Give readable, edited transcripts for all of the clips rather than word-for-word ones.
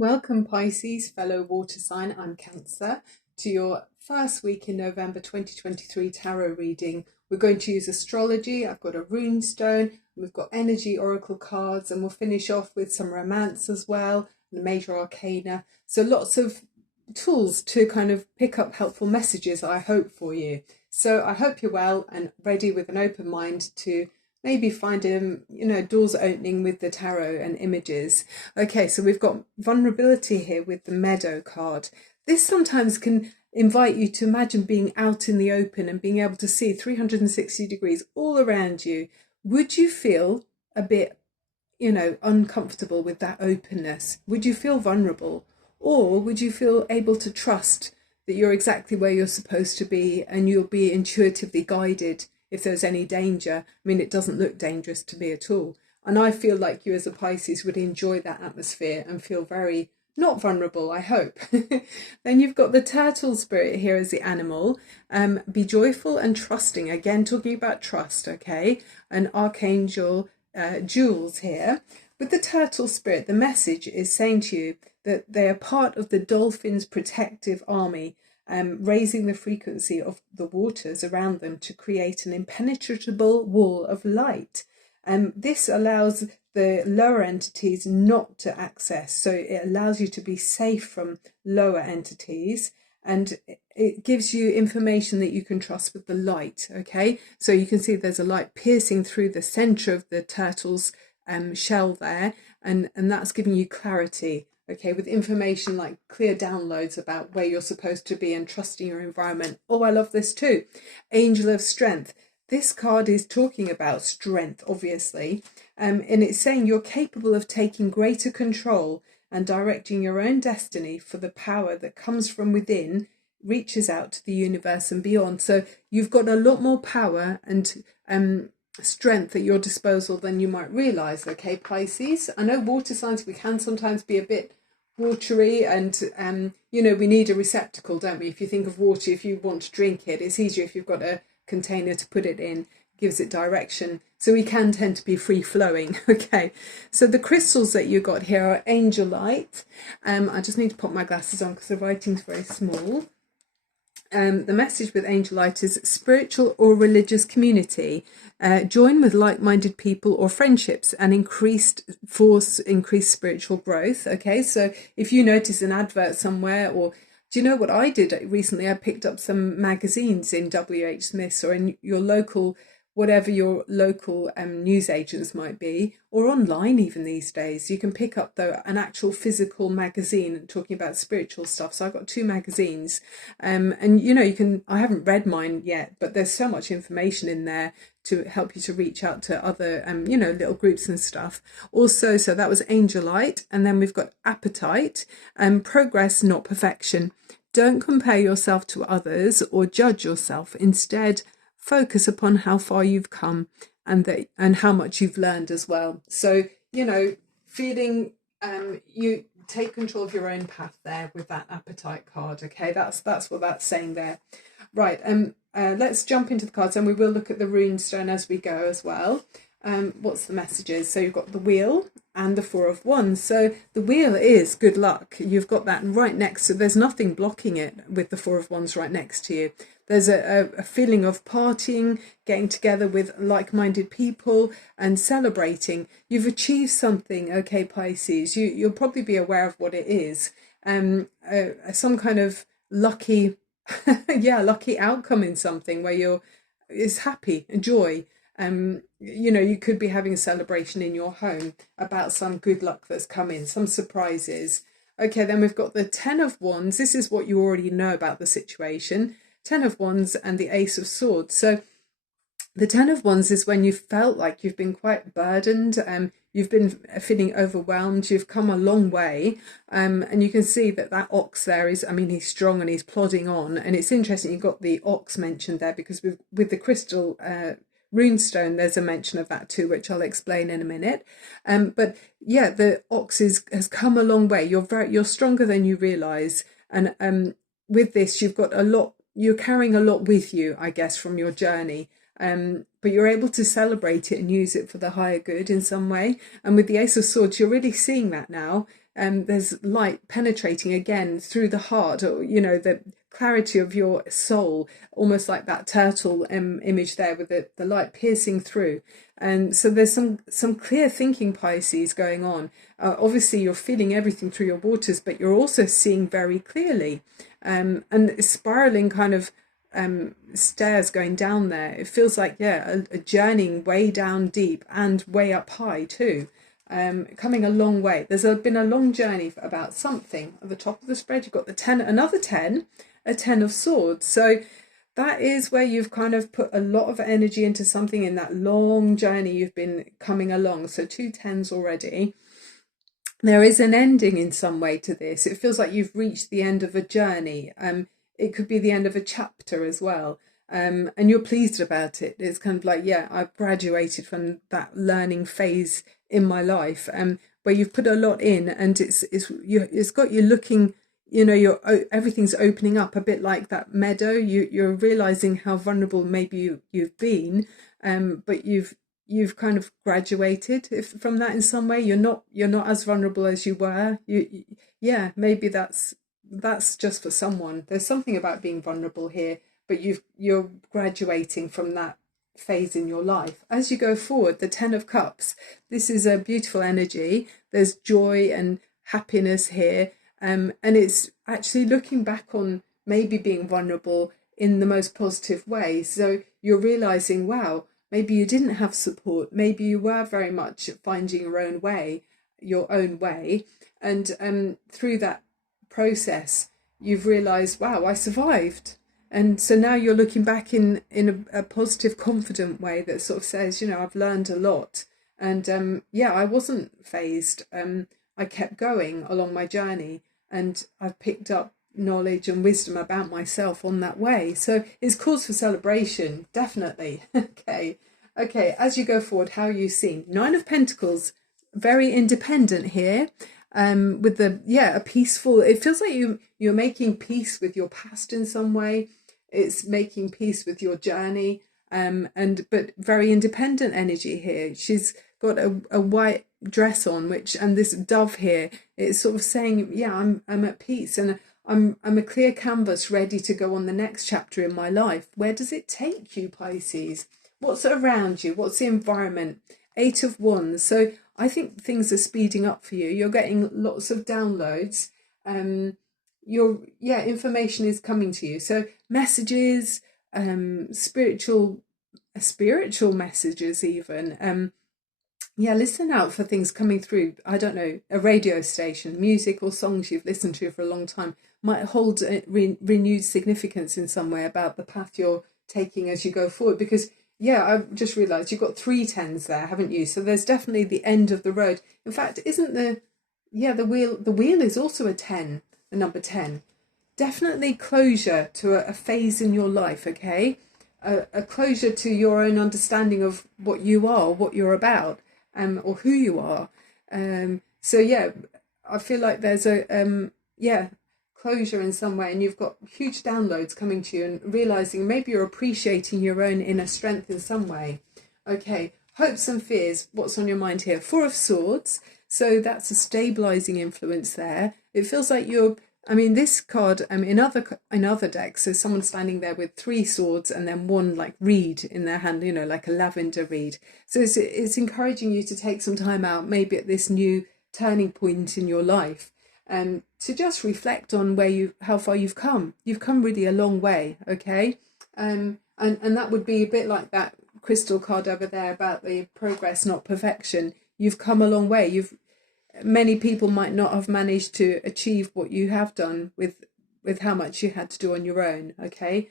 Welcome, Pisces, fellow water sign. I'm Cancer, to your first week in November 2023 tarot reading. We're going to use astrology. I've got a rune stone, we've got energy oracle cards, and we'll finish off with some romance as well, and major arcana. So lots of tools to kind of pick up helpful messages, I hope, for you. So I hope you're well and ready with an open mind to maybe find doors opening with the tarot and images. Okay, so we've got vulnerability here with the Meadow card. This sometimes can invite you to imagine being out in the open and being able to see 360 degrees all around you. Would you feel a bit, uncomfortable with that openness? Would you feel vulnerable? Or would you feel able to trust that you're exactly where you're supposed to be and you'll be intuitively guided if there's any danger? I mean, it doesn't look dangerous to me at all. And I feel like you as a Pisces would enjoy that atmosphere and feel very not vulnerable, I hope. Then you've got the turtle spirit here as the animal. Be joyful and trusting. Again, talking about trust, okay? And Archangel Jules here. With the turtle spirit, the message is saying to you that they are part of the dolphin's protective army, raising the frequency of the waters around them to create an impenetrable wall of light. This allows the lower entities not to access, so it allows you to be safe from lower entities, and it gives you information that you can trust with the light. Okay, so you can see there's a light piercing through the center of the turtle's shell there, and that's giving you clarity. Okay, with information like clear downloads about where you're supposed to be and trusting your environment. Oh, I love this too. Angel of Strength. This card is talking about strength, obviously, and it's saying you're capable of taking greater control and directing your own destiny, for the power that comes from within reaches out to the universe and beyond. So you've got a lot more power and strength at your disposal than you might realize. Okay, Pisces, I know water signs, we can sometimes be a bit watery, and we need a receptacle, don't we? If you think of water, if you want to drink it, it's easier if you've got a container to put it in, gives it direction. So we can tend to be free flowing. Okay, so the crystals that you got here are angelite. I just need to put my glasses on because the writing's very small. The message with angelite is spiritual or religious community. Join with like-minded people or friendships and increased spiritual growth. Okay, so if you notice an advert somewhere, or do you know what I did recently? I picked up some magazines in WH Smith's or in your local, whatever your local news agents might be, or online even these days. You can pick up an actual physical magazine talking about spiritual stuff. So I got 2 magazines, and I haven't read mine yet, but there's so much information in there to help you to reach out to other little groups and stuff. Also, so that was angelite, and then we've got appetite, progress, not perfection. Don't compare yourself to others or judge yourself. Instead, focus upon how far you've come and how much you've learned as well. So, feeling you take control of your own path there with that appetite card. Okay, that's what that's saying there. Right, let's jump into the cards, and we will look at the rune stone as we go as well. What's the messages? So you've got the wheel and the 4 of Wands. So the wheel is good luck. You've got that right next to, there's nothing blocking it with the 4 of Wands right next to you. There's a feeling of partying, getting together with like-minded people and celebrating. You've achieved something, okay, Pisces. You'll probably be aware of what it is. Some kind of lucky, lucky outcome in something where it's happy and joy. You could be having a celebration in your home about some good luck that's come in, some surprises. Okay, then we've got the 10 of Wands. This is what you already know about the situation. 10 of Wands and the Ace of Swords. So the 10 of Wands is when you felt like you've been quite burdened, you've been feeling overwhelmed, you've come a long way, and you can see that ox there is, he's strong and he's plodding on. And it's interesting you've got the ox mentioned there, because with the crystal runestone there's a mention of that too, which I'll explain in a minute. But yeah, the ox has come a long way. You're stronger than you realize, and with this you're carrying a lot with you, I guess, from your journey. But you're able to celebrate it and use it for the higher good in some way. And with the Ace of Swords, you're really seeing that now. there's light penetrating again through the heart, or the clarity of your soul, almost like that turtle image there with the light piercing through. And so there's some clear thinking, Pisces, going on. Obviously you're feeling everything through your waters, but you're also seeing very clearly, and spiraling kind of stairs going down there. It feels like, yeah, a journeying way down deep and way up high too. Coming a long way. There's been a long journey about something. At the top of the spread, you've got the 10, another 10, a 10 of swords. So that is where you've kind of put a lot of energy into something in that long journey you've been coming along. So 2 10s already. There is an ending in some way to this. It feels like you've reached the end of a journey. It could be the end of a chapter as well. And you're pleased about it. It's kind of like, yeah, I've graduated from that learning phase in my life, where you've put a lot in, and it's got you looking, everything's opening up a bit like that meadow. You're realizing how vulnerable maybe you've been, but you've kind of graduated from that in some way. You're not as vulnerable as you were. Yeah, maybe that's just for someone. There's something about being vulnerable here, but you're graduating from that phase in your life. As you go forward, the 10 of Cups, this is a beautiful energy. There's joy and happiness here, and it's actually looking back on maybe being vulnerable in the most positive way. So you're realizing, wow, maybe you didn't have support, maybe you were very much finding your own way, and through that process you've realized, wow, I survived. And so now you're looking back in a positive, confident way that sort of says, I've learned a lot. And yeah, I wasn't phased. I kept going along my journey, and I've picked up knowledge and wisdom about myself on that way. So it's cause for celebration, definitely. Okay. As you go forward, how are you seen? 9 of Pentacles, very independent here. With a peaceful, it feels like you're making peace with your past in some way. It's making peace with your journey, but very independent energy here. She's got a white dress on, and this dove here, it's sort of saying, yeah, I'm at peace, and I'm a clear canvas ready to go on the next chapter in my life. Where does it take you, Pisces? What's around you? What's the environment? 8 of Wands. So I think things are speeding up for you. You're getting lots of downloads. Information is coming to you. So messages, spiritual messages even. Listen out for things coming through. I don't know, a radio station, music or songs you've listened to for a long time might hold renewed significance in some way about the path you're taking as you go forward. Because yeah, I've just realised you've got 3 10s there, haven't you? So there's definitely the end of the road. In fact, isn't the wheel is also a 10, the number 10. Definitely closure to a phase in your life, okay? A closure to your own understanding of what you are, what you're about, or who you are. So yeah, I feel like there's a closure in some way, and you've got huge downloads coming to you, and realizing maybe you're appreciating your own inner strength in some way. Okay, hopes and fears, what's on your mind here? 4 of Swords, so that's a stabilizing influence there. It feels like this card in other decks, so someone standing there with 3 swords and then 1 like reed in their hand, like a lavender reed. So it's encouraging you to take some time out, maybe at this new turning point in your life, to just reflect on how far you've come. You've come really a long way, okay? And that would be a bit like that crystal card over there about the progress, not perfection. You've come a long way. Many people might not have managed to achieve what you have done with how much you had to do on your own, okay?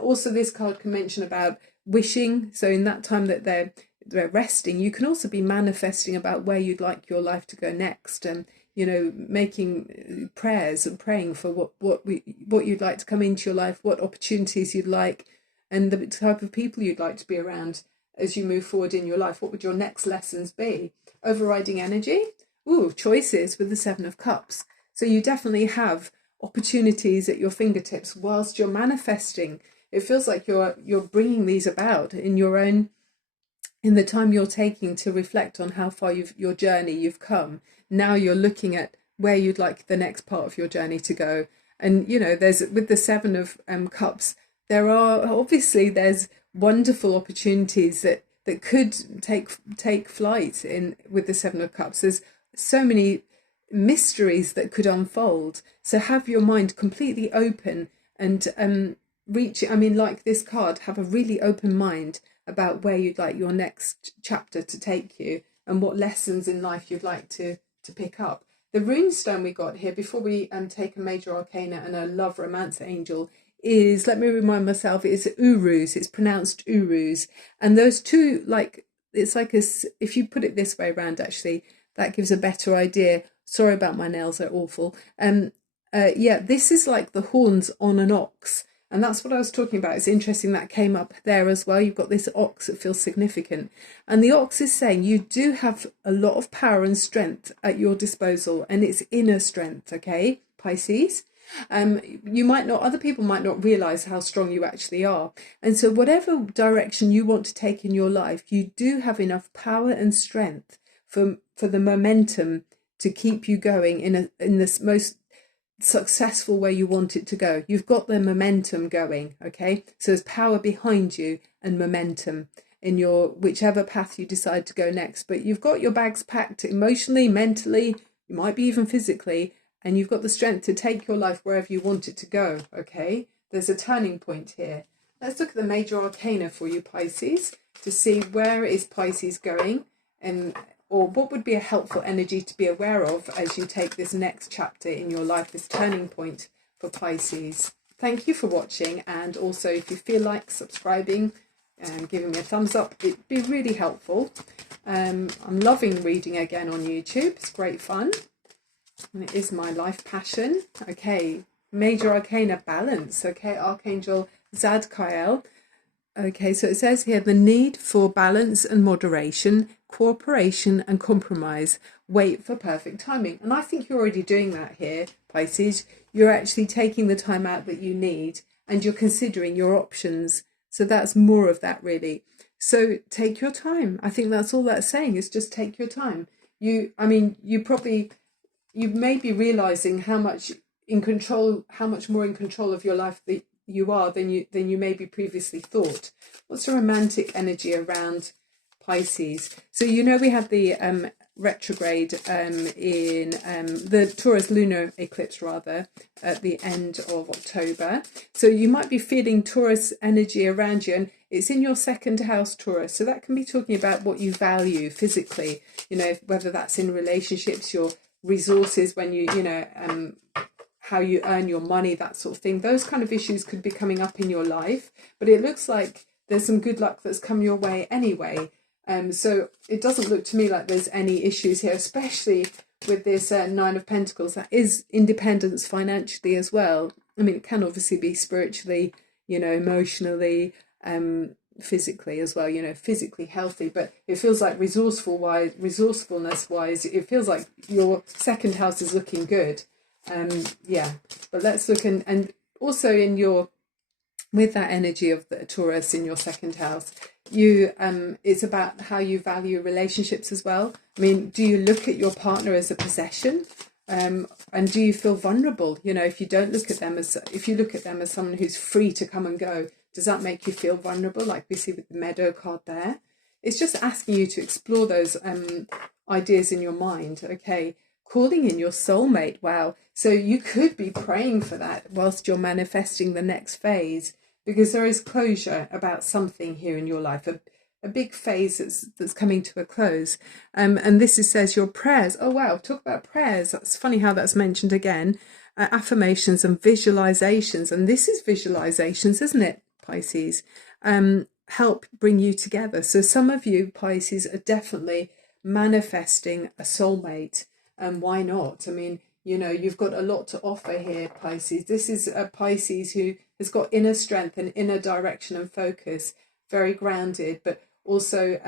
Also, this card can mention about wishing. So in that time that they're resting, you can also be manifesting about where you'd like your life to go next, and making prayers and praying for what you'd like to come into your life, what opportunities you'd like, and the type of people you'd like to be around as you move forward in your life. What would your next lessons be? Overriding energy, choices with the 7 of Cups. So you definitely have opportunities at your fingertips whilst you're manifesting. It feels like you're bringing these about in the time you're taking to reflect on how far your journey you've come. Now you're looking at where you'd like the next part of your journey to go. And, you know, there's with the Seven of Cups, there's wonderful opportunities that could take flight in with the Seven of Cups. There's so many mysteries that could unfold. So have your mind completely open and like this card, have a really open mind about where you'd like your next chapter to take you and what lessons in life you'd like to pick up. The runestone we got here, before we take a major arcana and a love romance angel, is, let me remind myself, it's Urus. It's pronounced Urus. And those two, like, it's like if you put it this way around, actually, that gives a better idea. Sorry about my nails, they're awful. This is like the horns on an ox. And that's what I was talking about. It's interesting that came up there as well. You've got this ox that feels significant. And the ox is saying you do have a lot of power and strength at your disposal. And it's inner strength, okay, Pisces? Other people might not realize how strong you actually are. And so whatever direction you want to take in your life, you do have enough power and strength for the momentum to keep you going in this most successful way you want it to go. You've got the momentum going, okay? So there's power behind you and momentum in your whichever path you decide to go next. But you've got your bags packed emotionally, mentally, you might be even physically, and you've got the strength to take your life wherever you want it to go, okay? There's a turning point here. Let's look at the major arcana for you, Pisces, to see where is Pisces going, or what would be a helpful energy to be aware of as you take this next chapter in your life, this turning point for Pisces. Thank you for watching, and also if you feel like subscribing and giving me a thumbs up, it'd be really helpful. I'm loving reading again on YouTube. It's great fun, and it is my life passion. Okay, major arcana, balance. Okay, Archangel Zadkiel. Okay, so it says here, the need for balance and moderation, cooperation and compromise. Wait for perfect timing. And I think you're already doing that here, Pisces. You're actually taking the time out that you need, and you're considering your options. So that's more of that, really. So take your time. I think that's all that's saying, is just take your time. You may be realizing how much more in control of your life that you are than you maybe previously thought. What's the romantic energy around Pisces? So we had the retrograde in the Taurus lunar eclipse rather at the end of October. So you might be feeling Taurus energy around you, and it's in your second house, Taurus. So that can be talking about what you value physically, whether that's in relationships, your resources, when how you earn your money, that sort of thing. Those kind of issues could be coming up in your life, but it looks like there's some good luck that's come your way anyway. So it doesn't look to me like there's any issues here, especially with this Nine of Pentacles. That is independence financially as well. I mean, it can obviously be spiritually, emotionally, physically as well, physically healthy, but it feels like resourcefulness wise, it feels like your second house is looking good. But let's look and also with that energy of the Taurus in your second house, it's about how you value relationships as well. I mean, do you look at your partner as a possession? And do you feel vulnerable? If you look at them as someone who's free to come and go, does that make you feel vulnerable, like we see with the Meadow card there? It's just asking you to explore those ideas in your mind, okay? Calling in your soulmate, wow. So you could be praying for that whilst you're manifesting the next phase, because there is closure about something here in your life, a big phase that's coming to a close. And this says your prayers. Oh, wow, talk about prayers. That's funny how that's mentioned again. Affirmations and visualizations. And this is visualizations, isn't it, Pisces? Help bring you together. So some of you, Pisces, are definitely manifesting a soulmate. And why not? I mean, you've got a lot to offer here, Pisces. This is a Pisces who has got inner strength and inner direction and focus, very grounded, but also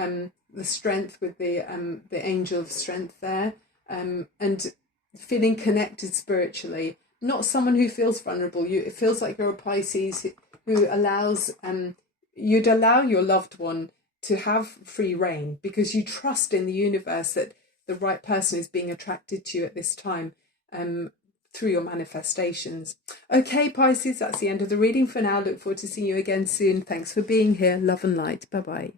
the strength with the angel of strength there, and feeling connected spiritually. Not someone who feels vulnerable. It feels like you're a Pisces who you'd allow your loved one to have free reign, because you trust in the universe that the right person is being attracted to you at this time. through your manifestations. Okay, Pisces, that's the end of the reading for now. Look forward to seeing you again soon. Thanks for being here. Love and light. Bye-bye.